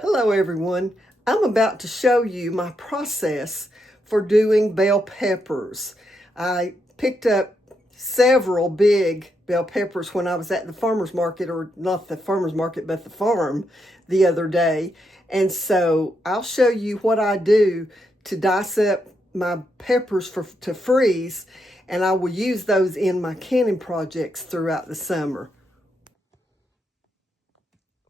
Hello everyone. I'm about to show you my process for doing bell peppers. I picked up several big bell peppers when I was at the farmer's market, or not the farmer's market, but the farm the other day. And so I'll show you what I do to dice up my peppers to freeze, and I will use those in my canning projects throughout the summer.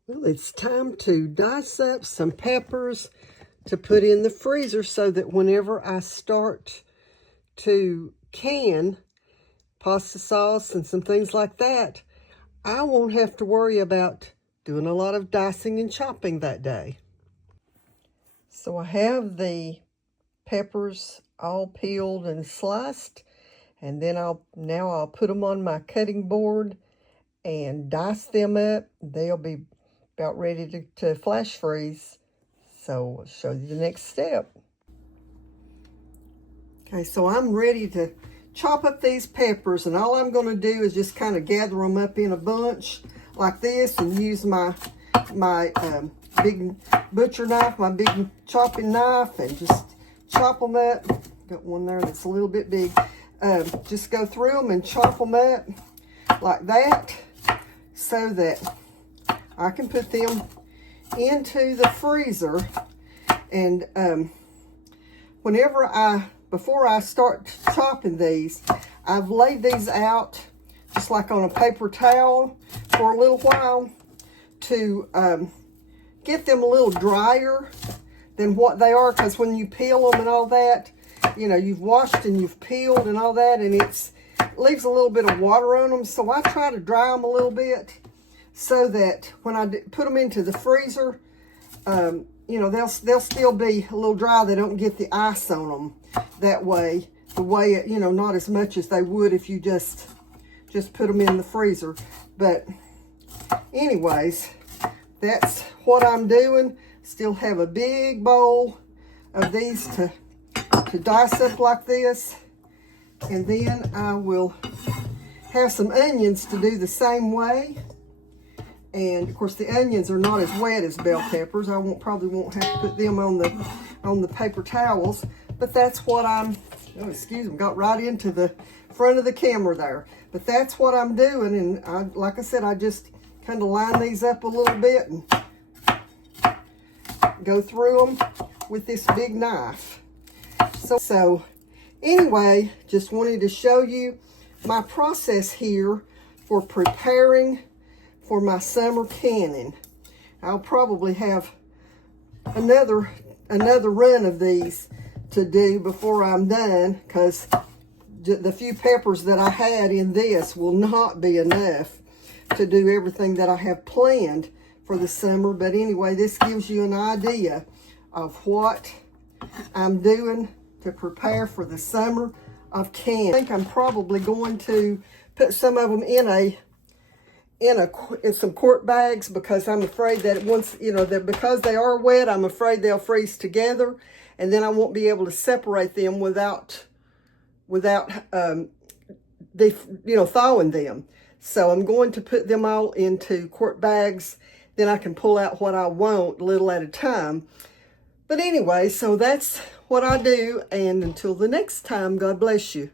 Well, it's time to dice up some peppers to put in the freezer so that whenever I start to can pasta sauce and some things like that, I won't have to worry about doing a lot of dicing and chopping that day. So I have the peppers all peeled and sliced, and then I'll put them on my cutting board and dice them up. They'll be about ready to flash freeze. So I'll show you the next step. Okay, so I'm ready to chop up these peppers, and all I'm going to do is just kind of gather them up in a bunch like this and use my big butcher knife, my big chopping knife, and just chop them up. Got one there that's a little bit big. Just go through them and chop them up like that so that I can put them into the freezer. And before I start chopping these, I've laid these out just like on a paper towel for a little while to get them a little drier than what they are, because when you peel them and all that, you know, you've washed and you've peeled and all that, and it leaves a little bit of water on them. So I try to dry them a little bit so that when I put them into the freezer, you know, they'll still be a little dry. They don't get the ice on them that way, you know, not as much as they would if you just put them in the freezer. But anyways, that's what I'm doing. Still have a big bowl of these to dice up like this. And then I will have some onions to do the same way. And of course the onions are not as wet as bell peppers. I probably won't have to put them on the paper towels, but that's what got right into the front of the camera there. But that's what I'm doing, and like I said, I just kind of line these up a little bit and go through them with this big knife. So anyway, just wanted to show you my process here for preparing for my summer canning. I'll probably have another run of these to do before I'm done, because the few peppers that I had in this will not be enough to do everything that I have planned for the summer. But anyway, this gives you an idea of what I'm doing to prepare for the summer of canning. I think I'm probably going to put some of them in some quart bags, because I'm afraid that once, you know, that because they are wet, I'm afraid they'll freeze together, and then I won't be able to separate them without thawing them. So I'm going to put them all into quart bags. Then I can pull out what I want little at a time. But anyway, so that's what I do, and until the next time, God bless you.